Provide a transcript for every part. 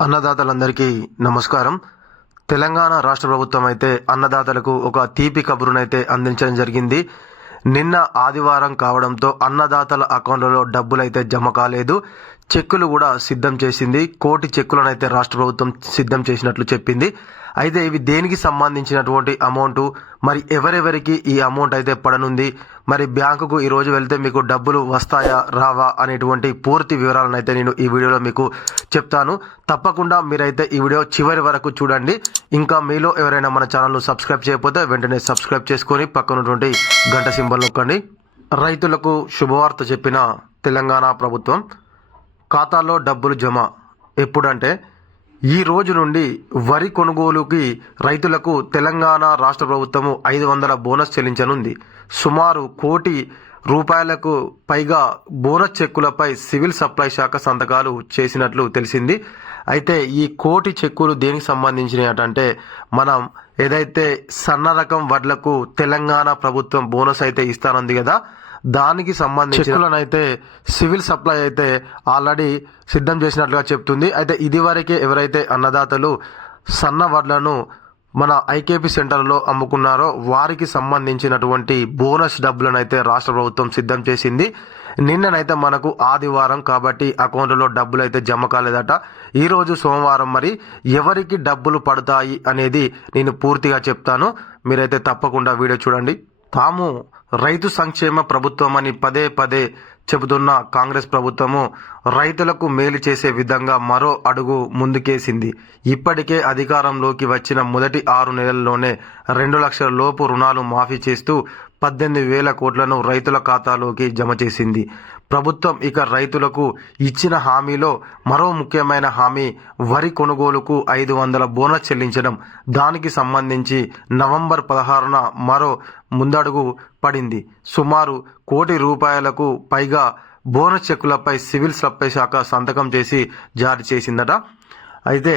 అన్నదాతలందరికీ నమస్కారం. తెలంగాణ రాష్ట్ర ప్రభుత్వం అయితే అన్నదాతలకు ఒక తీపి కబురునైతే అందించడం జరిగింది. నిన్న ఆదివారం కావడంతో అన్నదాతల అకౌంట్లలో డబ్బులైతే జమ కాలేదు. చెక్కులు కూడా సిద్ధం చేసింది. కోటి చెక్కులనైతే రాష్ట్ర ప్రభుత్వం సిద్ధం చేసినట్లు చెప్పింది. అయితే ఇవి దేనికి సంబంధించినటువంటి అమౌంట్? మరి ఎవరెవరికి ఈ అమౌంట్ అయితే పడనుంది? మరి బ్యాంకుకు ఈరోజు వెళ్తే మీకు డబ్బులు వస్తాయా రావా అనేటువంటి పూర్తి వివరాలను అయితే నేను ఈ వీడియోలో మీకు చెప్తాను. తప్పకుండా మీరైతే ఈ వీడియో చివరి వరకు చూడండి. ఇంకా మీలో ఎవరైనా మన ఛానల్ను సబ్స్క్రైబ్ చేయకపోతే వెంటనే సబ్స్క్రైబ్ చేసుకొని పక్కనటువంటి గంట సింబల్ నొక్కండి. రైతులకు శుభవార్త చెప్పిన తెలంగాణ ప్రభుత్వం ఖాతాలో డబ్బులు జమ ఎప్పుడంటే ఈ రోజు నుండి వరి కొనుగోలుకి రైతులకు తెలంగాణ రాష్ట్ర ప్రభుత్వము ఐదు వందల బోనస్ చెల్లించనుంది. సుమారు కోటి రూపాయలకు పైగా బోనస్ చెక్కులపై సివిల్ సప్లై శాఖ సంతకాలు చేసినట్లు తెలిసింది. అయితే ఈ కోటి చెక్కులు దేనికి సంబంధించినవి అంటే మనం ఏదైతే సన్న రకం వడ్లకు తెలంగాణ ప్రభుత్వం బోనస్ అయితే ఇస్తానంది కదా దానికి సంబంధించిన అయితే సివిల్ సప్లై అయితే ఆల్రెడీ సిద్ధం చేసినట్లుగా చెప్తుంది. అయితే ఇదివరకే ఎవరైతే అన్నదాతలు సన్న వడ్లను మన ఐకేపీ సెంటర్లో అమ్ముకున్నారో వారికి సంబంధించినటువంటి బోనస్ డబ్బులను అయితే రాష్ట్ర ప్రభుత్వం సిద్ధం చేసింది. నిన్ననైతే మనకు ఆదివారం కాబట్టి అకౌంట్లో డబ్బులు అయితే జమ కాలేదట. ఈరోజు సోమవారం మరి ఎవరికి డబ్బులు పడతాయి అనేది నేను పూర్తిగా చెప్తాను. మీరైతే తప్పకుండా వీడియో చూడండి. తాము రైతు సంక్షేమ ప్రభుత్వం అని పదే పదే చెబుతున్న కాంగ్రెస్ ప్రభుత్వము రైతులకు మేలు చేసే విధంగా మరో అడుగు ముందుకేసింది. ఇప్పటికే అధికారంలోకి వచ్చిన మొదటి ఆరు నెలల్లోనే రెండు లక్షల లోపు రుణాలు మాఫీ చేస్తూ పద్దెనిమిది వేల కోట్లను రైతుల ఖాతాలోకి జమ చేసింది. ప్రభుత్వం ఇక రైతులకు ఇచ్చిన హామీలో మరో ముఖ్యమైన హామీ వరి కొనుగోలుకు ఐదు వందల బోనస్ చెల్లించడం. దానికి సంబంధించి నవంబర్ పదహారున మరో ముందడుగు పడింది. సుమారు కోటి రూపాయలకు పైగా బోనస్ చెక్కులపై సివిల్ సప్లై శాఖ సంతకం చేసి జారీ చేసిందట. అయితే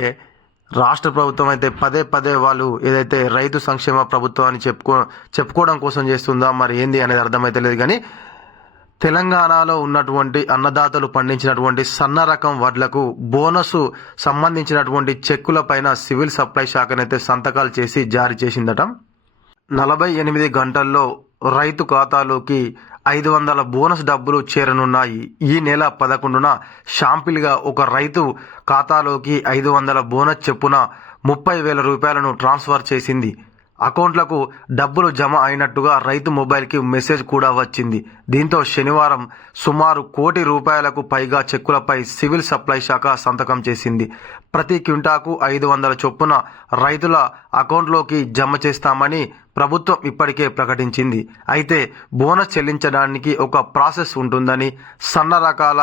రాష్ట్ర ప్రభుత్వం అయితే పదే పదే వాళ్ళు ఏదైతే రైతు సంక్షేమ ప్రభుత్వం అని చెప్పుకో చెప్పుకోవడం కోసం చేస్తుందా మరి ఏంది అనేది అర్థమైతే లేదు కానీ తెలంగాణలో ఉన్నటువంటి అన్నదాతలు పండించినటువంటి సన్న రకం వడ్లకు బోనస్ సంబంధించినటువంటి చెక్కుల పైన సివిల్ సప్లై శాఖనైతే సంతకాలు చేసి జారీ చేసిందట. నలభై ఎనిమిది గంటల్లో రైతు ఖాతాలోకి ఐదు వందల బోనస్ డబ్బులు చేరనున్నాయి. ఈ నెల పదకొండున షాంపిల్గా ఒక రైతు ఖాతాలోకి ఐదు వందల బోనస్ చెప్పున ముప్పై వేల రూపాయలను ట్రాన్స్ఫర్ చేసింది. అకౌంట్లకు డబ్బులు జమ అయినట్టుగా రైతు మొబైల్కి మెసేజ్ కూడా వచ్చింది. దీంతో శనివారం సుమారు కోటి రూపాయలకు పైగా చెక్కులపై సివిల్ సప్లై శాఖ సంతకం చేసింది. ప్రతి క్వింటాకు ఐదు వందల చొప్పున రైతుల అకౌంట్లోకి జమ చేస్తామని ప్రభుత్వం ఇప్పటికే ప్రకటించింది. అయితే బోనస్ చెల్లించడానికి ఒక ప్రాసెస్ ఉంటుందని సన్న రకాల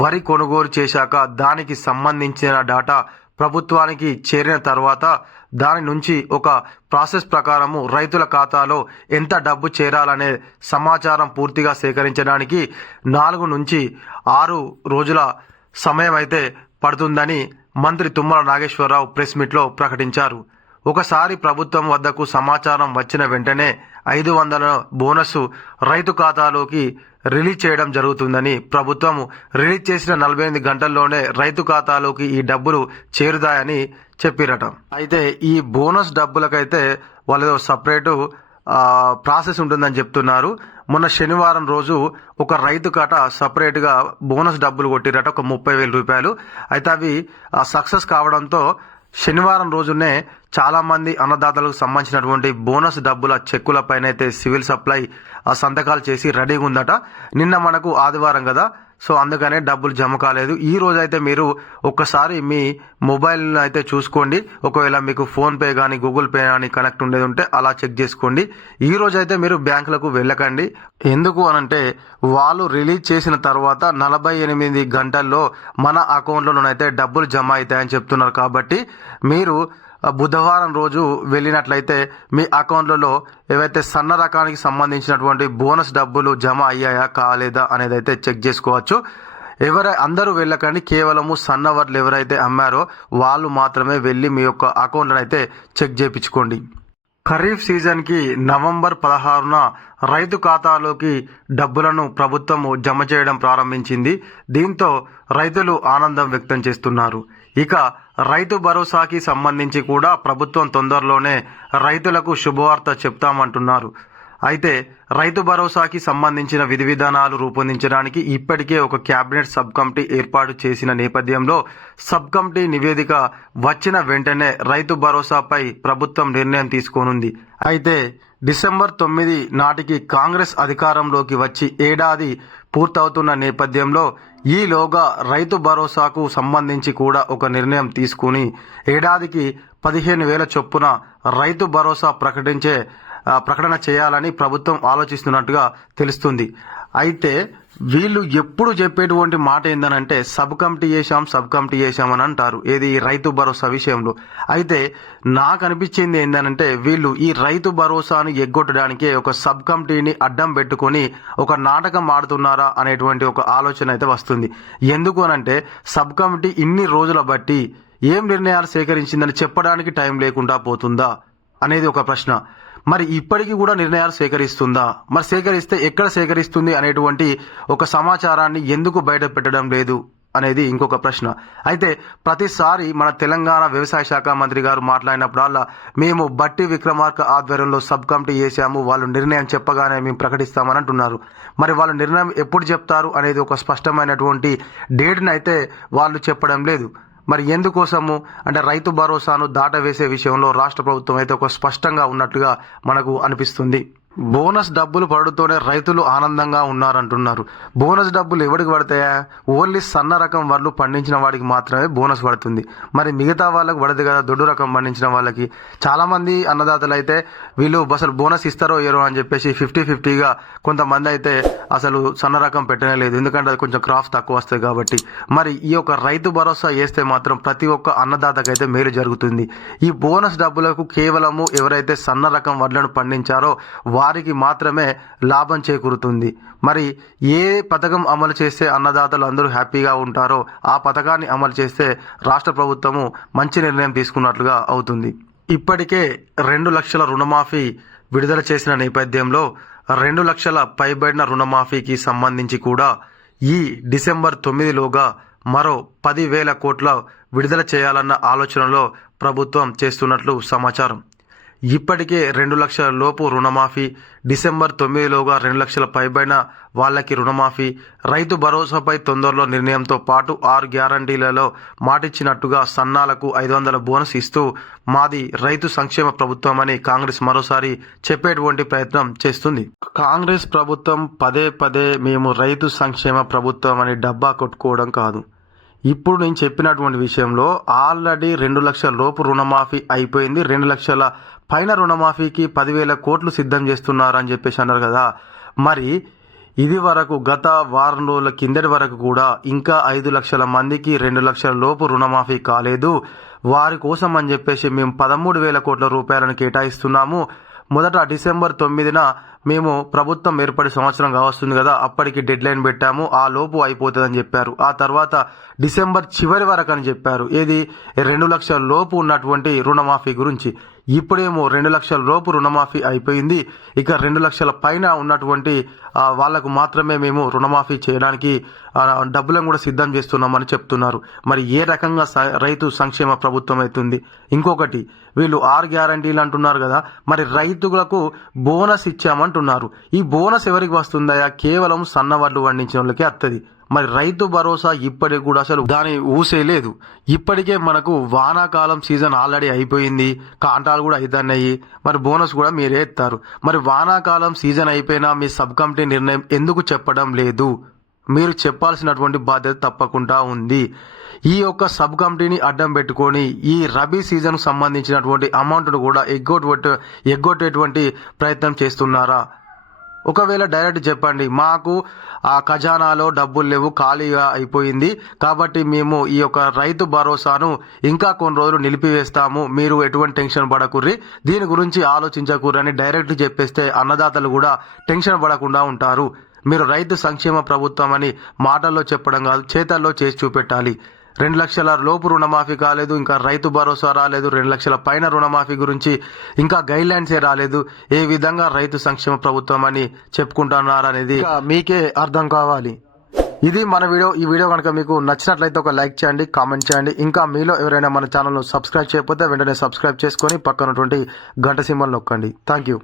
వరి కొనుగోలు చేశాక దానికి సంబంధించిన డేటా ప్రభుత్వానికి చేరిన తర్వాత దాని నుంచి ఒక ప్రాసెస్ ప్రకారము రైతుల ఖాతాలో ఎంత డబ్బు చేరాలనే సమాచారం పూర్తిగా సేకరించడానికి నాలుగు నుంచి ఆరు రోజుల సమయం అయితే పడుతుందని మంత్రి తుమ్మల నాగేశ్వరరావు ప్రెస్ మీట్లో ప్రకటించారు. ఒకసారి ప్రభుత్వం వద్దకు సమాచారం వచ్చిన వెంటనే ఐదు వందల బోనస్ రైతు ఖాతాలోకి రిలీజ్ చేయడం జరుగుతుందని ప్రభుత్వం రిలీజ్ చేసిన నలభై ఎనిమిది గంటల్లోనే రైతు ఖాతాలోకి ఈ డబ్బులు చేరుతాయని చెప్పిరట. అయితే ఈ బోనస్ డబ్బులకైతే వాళ్ళేదో సపరేటు ప్రాసెస్ ఉంటుందని చెప్తున్నారు. మొన్న శనివారం రోజు ఒక రైతు కాట సపరేట్గా బోనస్ డబ్బులు కొట్టిరట ఒక ముప్పై వేల రూపాయలు. అయితే అవి సక్సెస్ కావడంతో శనివారం రోజునే చాలామంది అన్నదాతలకు సంబంధించినటువంటి బోనస్ డబ్బుల చెక్కులపైనైతే అయితే సివిల్ సప్లై ఆ సంతకాలు చేసి రెడీగా ఉందట. నిన్న మనకు ఆదివారం కదా సో అందుకనే డబ్బులు జమ కాలేదు. ఈ రోజు అయితే మీరు ఒక్కసారి మీ మొబైల్ అయితే చూసుకోండి. ఒకవేళ మీకు ఫోన్ పే కానీ గూగుల్ పే కానీ కనెక్ట్ ఉండేది ఉంటే అలా చెక్ చేసుకోండి. ఈ రోజు అయితే మీరు బ్యాంకులకు వెళ్ళకండి. ఎందుకు అనంటే వాళ్ళు రిలీజ్ చేసిన తర్వాత నలభై ఎనిమిది గంటల్లో మన అకౌంట్లోనైతే డబ్బులు జమ అవుతాయని చెప్తున్నారు. కాబట్టి మీరు బుధవారం రోజు వెళ్ళినట్లయితే మీ అకౌంట్లలో ఏవైతే సన్న రకానికి సంబంధించినటువంటి బోనస్ డబ్బులు జమ అయ్యాయా కాలేదా అనేది అయితే చెక్ చేసుకోవచ్చు. ఎవరై అందరూ వెళ్ళకండి. కేవలము సన్నవర్లు ఎవరైతే అమ్మారో వాళ్ళు మాత్రమే వెళ్ళి మీ యొక్క అకౌంట్లను అయితే చెక్ చేయించుకోండి. ఖరీఫ్ సీజన్కి నవంబర్ పదహారున రైతు ఖాతాలోకి డబ్బులను ప్రభుత్వం జమ చేయడం ప్రారంభించింది. దీంతో రైతులు ఆనందం వ్యక్తం చేస్తున్నారు. ఇక రైతు భరోసాకి సంబంధించి కూడా ప్రభుత్వం తొందరలోనే రైతులకు శుభవార్త చెప్తామంటున్నారు. అయితే రైతు భరోసాకి సంబంధించిన విధి విధానాలు రూపొందించడానికి ఇప్పటికే ఒక కేబినెట్ సబ్ కమిటీ ఏర్పాటు చేసిన నేపథ్యంలో సబ్ కమిటీ నివేదిక వచ్చిన వెంటనే రైతు భరోసాపై ప్రభుత్వం నిర్ణయం తీసుకోనుంది. అయితే డిసెంబర్ తొమ్మిది నాటికి కాంగ్రెస్ అధికారంలోకి వచ్చి ఏడాది పూర్తవుతున్న నేపథ్యంలో ఈలోగా రైతు భరోసాకు సంబంధించి కూడా ఒక నిర్ణయం తీసుకుని ఏడాదికి పదిహేను వేల చొప్పున రైతు భరోసా ప్రకటించే ప్రకటన చేయాలని ప్రభుత్వం ఆలోచిస్తున్నట్టుగా తెలుస్తుంది. అయితే వీళ్ళు ఎప్పుడు చెప్పేటువంటి మాట ఏందనంటే సబ్ కమిటీ చేశాం సబ్ కమిటీ చేశాం అని అంటారు. ఏది? రైతు భరోసా విషయంలో. అయితే నాకు అనిపించింది ఏందనంటే వీళ్ళు ఈ రైతు భరోసాను ఎగ్గొట్టడానికే ఒక సబ్ కమిటీని అడ్డం పెట్టుకొని ఒక నాటకం ఆడుతున్నారా అనేటువంటి ఒక ఆలోచన అయితే వస్తుంది. ఎందుకు అనంటే సబ్ కమిటీ ఇన్ని రోజుల బట్టి ఏం నిర్ణయాలు సేకరించిందని చెప్పడానికి టైం లేకుండా పోతుందా అనేది ఒక ప్రశ్న. మరి ఇప్పటికీ కూడా నిర్ణయాలు సేకరిస్తుందా? మరి సేకరిస్తే ఎక్కడ సేకరిస్తుంది అనేటువంటి ఒక సమాచారాన్ని ఎందుకు బయట పెట్టడం లేదు అనేది ఇంకొక ప్రశ్న. అయితే ప్రతిసారి మన తెలంగాణ వ్యవసాయ శాఖ మంత్రి గారు మాట్లాడినప్పుడల్లా మేము బట్టి విక్రమార్క ఆధ్వర్యంలో సబ్ కమిటీ చేశాము వాళ్ళు నిర్ణయం చెప్పగానే మేము ప్రకటిస్తామని అంటున్నారు. మరి వాళ్ళు నిర్ణయం ఎప్పుడు చెప్తారు అనేది ఒక స్పష్టమైనటువంటి డేట్ని అయితే వాళ్ళు చెప్పడం లేదు. మరి ఎందుకోసము? అంటే రైతు భరోసాను దాటవేసే విషయంలో రాష్ట్ర ప్రభుత్వం అయితే ఒక స్పష్టంగా ఉన్నట్టుగా మనకు అనిపిస్తుంది. బోనస్ డబ్బులు పడుతూనే రైతులు ఆనందంగా ఉన్నారంటున్నారు. బోనస్ డబ్బులు ఎవరికి పడతాయా? ఓన్లీ సన్న రకం వడ్లు పండించిన వాడికి మాత్రమే బోనస్ పడుతుంది. మరి మిగతా వాళ్ళకి పడదు కదా? దొడ్డు రకం పండించిన వాళ్ళకి. చాలామంది అన్నదాతలు అయితే వీళ్ళు అసలు బోనస్ ఇస్తారో ఏరో అని చెప్పేసి ఫిఫ్టీ ఫిఫ్టీగా కొంతమంది అయితే అసలు సన్న రకం పెట్టనే లేదు. ఎందుకంటే అది కొంచెం క్రాఫ్ట్ తక్కువ వస్తాయి కాబట్టి. మరి ఈ యొక్క రైతు భరోసా వేస్తే మాత్రం ప్రతి ఒక్క అన్నదాతకైతే మేలు జరుగుతుంది. ఈ బోనస్ డబ్బులకు కేవలము ఎవరైతే సన్న రకం వడ్లను పండించారో వారికి మాత్రమే లాభం చేకూరుతుంది. మరి ఏ పథకం అమలు చేస్తే అన్నదాతలు అందరూ హ్యాపీగా ఉంటారో ఆ పథకాన్ని అమలు చేస్తే రాష్ట్ర ప్రభుత్వము మంచి నిర్ణయం తీసుకున్నట్లుగా అవుతుంది. ఇప్పటికే రెండు లక్షల రుణమాఫీ విడుదల చేసిన నేపథ్యంలో రెండు లక్షల పైబడిన రుణమాఫీకి సంబంధించి కూడా ఈ డిసెంబర్ తొమ్మిదిలోగా మరో పదివేల కోట్ల విడుదల చేయాలన్న ఆలోచనలో ప్రభుత్వం చేస్తున్నట్లు సమాచారం. ఇప్పటికే రెండు లక్షల లోపు రుణమాఫీ. డిసెంబర్ తొమ్మిదిలోగా రెండు లక్షల పైబడిన వాళ్ళకి రుణమాఫీ. రైతు భరోసాపై తొందరలో నిర్ణయంతో పాటు ఆరు గ్యారంటీలలో మాటిచ్చినట్టుగా సన్నాలకు ఐదు వందల బోనస్ ఇస్తూ మాది రైతు సంక్షేమ ప్రభుత్వం అని కాంగ్రెస్ మరోసారి చెప్పేటువంటి ప్రయత్నం చేస్తుంది. కాంగ్రెస్ ప్రభుత్వం పదే పదే మేము రైతు సంక్షేమ ప్రభుత్వం అని డబ్బా కొట్టుకోవడం కాదు. ఇప్పుడు నేను చెప్పినటువంటి విషయంలో ఆల్రెడీ రెండు లక్షల లోపు రుణమాఫీ అయిపోయింది. రెండు లక్షల పైన రుణమాఫీకి పదివేల కోట్లు సిద్ధం చేస్తున్నారు అని చెప్పేసి అన్నారు కదా. మరి ఇది వరకు గత వారం రోజుల కిందటి వరకు కూడా ఇంకా ఐదు లక్షల మందికి రెండు లక్షల లోపు రుణమాఫీ కాలేదు. వారి కోసం అని చెప్పేసి మేము పదమూడు వేల కోట్ల రూపాయలను కేటాయిస్తున్నాము. మొదట డిసెంబర్ తొమ్మిదిన మేము ప్రభుత్వం ఏర్పడి సంవత్సరం కావస్తుంది కదా అప్పటికి డెడ్ లైన్ పెట్టాము ఆ లోపు అయిపోతుందని చెప్పారు. ఆ తర్వాత డిసెంబర్ చివరి వరకు అని చెప్పారు. ఏది? రెండు లక్షల లోపు ఉన్నటువంటి రుణమాఫీ గురించి. ఇప్పుడేమో రెండు లక్షల లోపు రుణమాఫీ అయిపోయింది. ఇక రెండు లక్షల పైన ఉన్నటువంటి వాళ్ళకు మాత్రమే మేము రుణమాఫీ చేయడానికి డబ్బులను కూడా సిద్ధం చేస్తున్నామని చెప్తున్నారు. మరి ఏ రకంగా రైతు సంక్షేమ ప్రభుత్వం అవుతుంది? ఇంకొకటి వీళ్ళు ఆరు గ్యారంటీలు అంటున్నారు కదా. మరి రైతులకు బోనస్ ఇచ్చామంటున్నారు. ఈ బోనస్ ఎవరికి వస్తుందా కేవలం సన్నవడ్లు పండించిన వాళ్ళకి వస్తుంది మరి రైతు భరోసా ఇప్పటికి కూడా అసలు దాని ఊసే లేదు. ఇప్పటికే మనకు వానాకాలం సీజన్ ఆల్రెడీ అయిపోయింది. కాంటాలు కూడా అవుతున్నాయి మరి బోనస్ కూడా మీరే ఇస్తారు. మరి వానాకాలం సీజన్ అయిపోయినా మీ సబ్ కమిటీ నిర్ణయం ఎందుకు చెప్పడం లేదు? మీరు చెప్పాల్సినటువంటి బాధ్యత తప్పకుండా ఉంది. ఈ యొక్క సబ్ కమిటీని అడ్డం పెట్టుకొని ఈ రబీ సీజన్ సంబంధించినటువంటి అమౌంట్ను కూడా ఎగ్గొట్టు ఎగ్గొట్టేటువంటి ప్రయత్నం చేస్తున్నారా? ఒకవేళ డైరెక్ట్ చెప్పండి. మాకు ఆ ఖజానాలో డబ్బులు లేవు ఖాళీగా అయిపోయింది. కాబట్టి మేము ఈ యొక్క రైతు భరోసాను ఇంకా కొన్ని రోజులు నిలిపివేస్తాము. మీరు ఎటువంటి టెన్షన్ పడకుర్రి. దీని గురించి ఆలోచించకూరని డైరెక్ట్ చెప్పేస్తే అన్నదాతలు కూడా టెన్షన్ పడకుండా ఉంటారు. మీరు రైతు సంక్షేమ ప్రభుత్వం అని మాటల్లో చెప్పడం కాదు చేతల్లో చేసి చూపెట్టాలి. రెండు లక్షల లోపు రుణమాఫీ కాలేదు ఇంకా రైతు భరోసా రాలేదు రెండు లక్షల పైన రుణమాఫీ గురించి ఇంకా గైడ్ లైన్సే రాలేదు. ఏ విధంగా రైతు సంక్షేమ ప్రభుత్వం అని చెప్పుకుంటున్నారనేది మీకే అర్థం కావాలి. ఇది మన వీడియో. ఈ వీడియో కనుక మీకు నచ్చినట్లయితే ఒక లైక్ చేయండి కామెంట్ చేయండి. ఇంకా మీలో ఎవరైనా మన ఛానల్ను సబ్స్క్రైబ్ చేయకపోతే వెంటనే సబ్స్క్రైబ్ చేసుకొని పక్కనటువంటి గంట సింబల్ నొక్కండి. Thank you